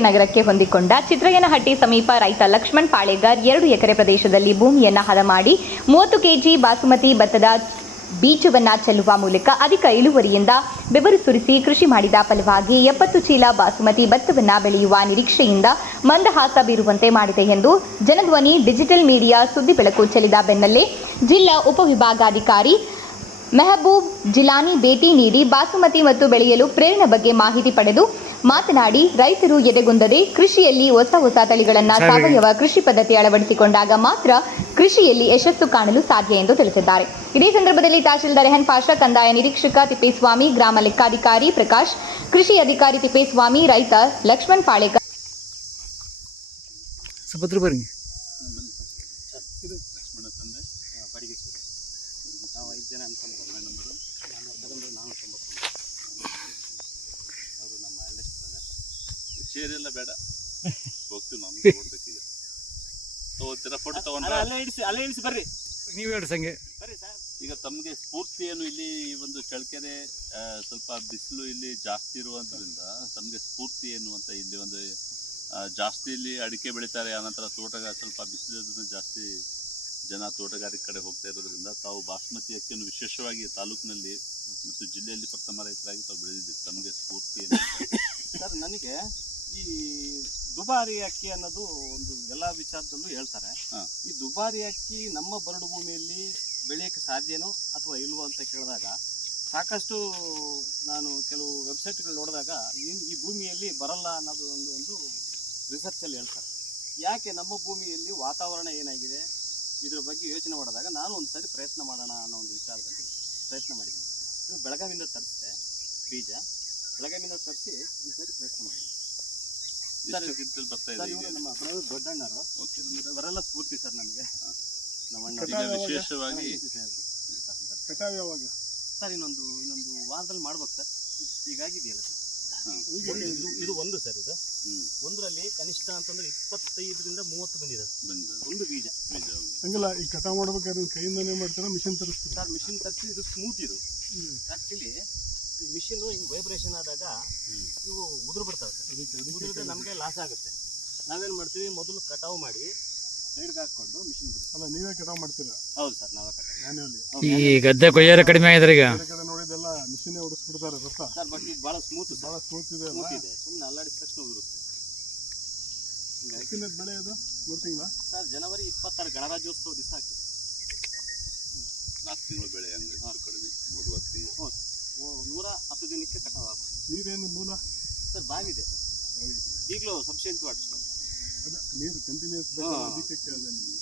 ವಿಜಯನಗರಕ್ಕೆ ಹೊಂದಿಕೊಂಡ ಚಿತ್ರಯ್ಯನಹಟ್ಟಿ ಸಮೀಪ ರೈತ ಲಕ್ಷ್ಮಣ್ ಪಾಳೇಗಾರ್ 2 ಎಕರೆ ಪ್ರದೇಶದಲ್ಲಿ ಭೂಮಿಯನ್ನು ಹದ ಮಾಡಿ 30 ಕೆಜಿ ಬಾಸುಮತಿ ಭತ್ತದ ಬೀಜವನ್ನು ಚೆಲ್ಲುವ ಮೂಲಕ ಅಧಿಕ ಇಳುವರಿಯಿಂದ ಬೆವರು ಸುರಿಸಿ ಕೃಷಿ ಮಾಡಿದ ಫಲವಾಗಿ 70 ಚೀಲ ಬಾಸುಮತಿ ಭತ್ತವನ್ನು ಬೆಳೆಯುವ ನಿರೀಕ್ಷೆಯಿಂದ ಮಂದಹಾಸ ಬೀರುವಂತೆ ಮಾಡಿದೆ ಎಂದು ಜನಧ್ವನಿ ಡಿಜಿಟಲ್ ಮೀಡಿಯಾ ಸುದ್ದಿ ಬೆಳಕು ಚೆಲ್ಲಿದ ಬೆನ್ನಲ್ಲೇ ಜಿಲ್ಲಾ ಉಪವಿಭಾಗಾಧಿಕಾರಿ ಮೆಹಬೂಬ್ ಜಿಲಾನಿ ಭೇಟಿ ನೀಡಿ ಬಾಸುಮತಿ ಮತ್ತು ಬೆಳೆಯಲು ಪ್ರೇರಣೆ ಬಗ್ಗೆ ಮಾಹಿತಿ ಪಡೆದು ಮಾತನಾಡಿ ರೈತರು ಎದೆಗುಂದದೆ ಕೃಷಿಯಲ್ಲಿ ಹೊಸ ತಳಿಗಳನ್ನು ಸಾವಯವ ಕೃಷಿ ಪದ್ಧತಿ ಅಳವಡಿಸಿಕೊಂಡಾಗ ಮಾತ್ರ ಕೃಷಿಯಲ್ಲಿ ಯಶಸ್ಸು ಕಾಣಲು ಸಾಧ್ಯ ಎಂದು ತಿಳಿಸಿದ್ದಾರೆ. ಇದೇ ಸಂದರ್ಭದಲ್ಲಿ ತಹಶೀಲ್ದಾರ್ ರೆಹನ್ ಪಾಷಾ, ಕಂದಾಯ ನಿರೀಕ್ಷಕ ತಿಪ್ಪೇಸ್ವಾಮಿ, ಗ್ರಾಮ ಲೆಕ್ಕಾಧಿಕಾರಿ ಪ್ರಕಾಶ್, ಕೃಷಿ ಅಧಿಕಾರಿ ತಿಪ್ಪೇಸ್ವಾಮಿ, ರೈತ ಲಕ್ಷ್ಮಣ್ ಪಾಳೇಗಾರ್ ಚೇರೆಲ್ಲ ಬೇಡ ಹೋಗ್ತೀವಿ ನಾವು ನೋಡ್ಬೇಕೀಗ ತಗೋತೀರಾ ಫೋಟೋ ತಗೊಂಡ್ರೆ ಅಲ್ಲೇ ಇಳಿಸಿ ಬರ್ರಿ ನೀವು ಹೇಳಿ ಸಂಗೆ ಬರ್ರಿ ಸರ್. ಈಗ ತಮಗೆ ಸ್ಫೂರ್ತಿ ಏನು ಇಲ್ಲಿ ಈ ಒಂದು ಚಳ್ಳಕೆರೆ ಸ್ವಲ್ಪ ಬಿಸಿಲು ಇಲ್ಲಿ ಜಾಸ್ತಿ ಇರುವುದರಿಂದ ತಮಗೆ ಸ್ಫೂರ್ತಿ ಏನು ಅಂತ ಇಲ್ಲಿ ಒಂದು ಜಾಸ್ತಿ ಇಲ್ಲಿ ಅಡಿಕೆ ಬೆಳೀತಾರೆ, ಆನಂತರ ಸ್ವಲ್ಪ ಬಿಸಿಲು ಇರೋದ್ರಿಂದ ಜಾಸ್ತಿ ಜನ ತೋಟಗಾರಿಕೆ ಕಡೆ ಹೋಗ್ತಾ ಇರೋದ್ರಿಂದ ತಾವು ಬಾಸ್ಮತಿ ಅಕ್ಕಿಯನ್ನು ವಿಶೇಷವಾಗಿ ತಾಲೂಕಿನಲ್ಲಿ ಮತ್ತು ಜಿಲ್ಲೆಯಲ್ಲಿ ಪ್ರಥಮ ರೈತರಾಗಿ ತಾವು ಬೆಳೆದಿದ್ದೀರಿ. ತಮಗೆ ಸ್ಫೂರ್ತಿ ಏನು ಸರ್? ನನಗೆ ಈ ದುಬಾರಿ ಅಕ್ಕಿ ಅನ್ನೋದು ಒಂದು ಎಲ್ಲ ವಿಚಾರದಲ್ಲೂ ಹೇಳ್ತಾರೆ. ಈ ದುಬಾರಿ ಅಕ್ಕಿ ನಮ್ಮ ಬರಡು ಭೂಮಿಯಲ್ಲಿ ಬೆಳೆಯೋಕ್ಕೆ ಸಾಧ್ಯನೋ ಅಥವಾ ಇಲ್ವೋ ಅಂತ ಕೇಳಿದಾಗ ಸಾಕಷ್ಟು ನಾನು ಕೆಲವು ವೆಬ್ಸೈಟ್ಗಳು ನೋಡಿದಾಗ ಈ ಭೂಮಿಯಲ್ಲಿ ಬರಲ್ಲ ಅನ್ನೋದು ಒಂದು ರಿಸರ್ಚಲ್ಲಿ ಹೇಳ್ತಾರೆ. ಯಾಕೆ ನಮ್ಮ ಭೂಮಿಯಲ್ಲಿ ವಾತಾವರಣ ಏನಾಗಿದೆ ಇದ್ರ ಬಗ್ಗೆ ಯೋಚನೆ ಮಾಡಿದಾಗ ನಾನು ಒಂದು ಸರಿ ಪ್ರಯತ್ನ ಮಾಡೋಣ ಅನ್ನೋ ಒಂದು ವಿಚಾರದಲ್ಲಿ ಪ್ರಯತ್ನ ಮಾಡಿದ್ದೀನಿ. ಇದು ಬೆಳಗಾವಿಯಿಂದ ತರಿಸಿದೆ ಬೀಜ, ಬೆಳಗಾವಿಯಿಂದ ತರಿಸಿ ಒಂದು ಸರಿ ಪ್ರಯತ್ನ ಮಾಡಿದ್ದೀನಿ. ನಮ್ಮ ದೊಡ್ಡಣ್ಣರು ಅವರೆಲ್ಲ ಸ್ಫೂರ್ತಿ ಸರ್ ನಮಗೆ. ನಮ್ಮ ಅಣ್ಣ ವಿಶೇಷವಾಗಿ ಸರ್ ಇನ್ನೊಂದು ವಾರದಲ್ಲಿ ಮಾಡ್ಬೇಕು ಸರ್. ಈಗಾಗಿದೆಯಲ್ಲ ಸರ್, ಇದು ಒಂದು ಸರ್. ಇದು ಒಂದರಲ್ಲಿ ಕನಿಷ್ಠ ಅಂತಂದ್ರೆ 25ರಿಂದ 30 ಬಂದಿದೆ ಒಂದು ಬೀಜ. ಹಂಗಲ್ಲ, ಈ ಕಟಾವ್ ಮಾಡ್ಬೇಕಾದ್ರೆ ಕೈಯಿಂದನೇ ಮಾಡ್ತಾರ ಮಿಷಿನ್ ತರಿಸ್ತಾರೆ ಸರ್? ಮಿಷಿನ್ ತರಿಸಿ ಇದು ಸ್ಮೂತ್. ಇದು ಆಕ್ಚುಲಿ ಈ ಮಿಷಿನ್ ಹಿಂಗ್ ವೈಬ್ರೇಷನ್ ಆದಾಗ ಇವು ಉದುರು ಬಿಡ್ತಾವೆ ಸರ್. ಉದುರಿದ್ರೆ ನಮಗೆ ಲಾಸ್ ಆಗುತ್ತೆ. ನಾವೇನ್ ಮಾಡ್ತೀವಿ, ಮೊದಲು ಕಟಾವು ಮಾಡಿ ಸೈಡ್ಗೆ ಹಾಕೊಂಡು ಮಿಷಿನ್ ಬಿಡ್ತೀವಿ. ಅಲ್ಲ, ನೀವೇ ಕಟಾವ್ ಮಾಡ್ತೀರಾ? ಹೌದು ಸರ್, ನಾವೇ ಕಟಾವು. ಈ ಗದ್ದೆ ಕೊಯ್ಯಾರ ಕಡಿಮೆ ಆಗಿದ್ರೆ ಈಗ ಕಡೆ ನೋಡಿದೆಲ್ಲ ಮಿಷಿನ್ ಹೊಡಿಸ್ಬಿಡ್ತಾರೆ ಗೊತ್ತಾ? ಸರ್ ಬಟ್ ಇದು ಬಹಳ ಸ್ಮೂತ್ ಇದೆ. ಸುಮ್ಮನೆ ಅಲ್ಲಾಡಿದ ತಕ್ಷಣ ಉದುರುತ್ತೆ. ಬೆಳೆ ಅದು 3 ತಿಂಗಳ ಸರ್. ಜನವರಿ 26 ಗಣರಾಜ್ಯೋತ್ಸವ ದಿವಸ ಹಾಕಿದೆ. 4 ತಿಂಗಳು ಬೆಳೆ ಹಂಗೆ ಕಡಿಮೆ 3-4 ತಿಂಗಳು. ಹೌದು, 110 ದಿನಕ್ಕೆ ಕಟಾವ್ ಆಗ್ಬೋದು. ನೀರೇನು ಮೂಲ ಸರ್? ಬಾವಿದೆ ಸರ್, ಈಗಲೂ ಸಫಿಷಿಯಂಟ್ ವಾಟರ್ ಸರ್. ನೀರು ಕಂಟಿನ್ಯೂಸ್ ಬೇಕು ಅದಕ್ಕೆ ಕೇಳಿದೆ ನಿಮಗೆ.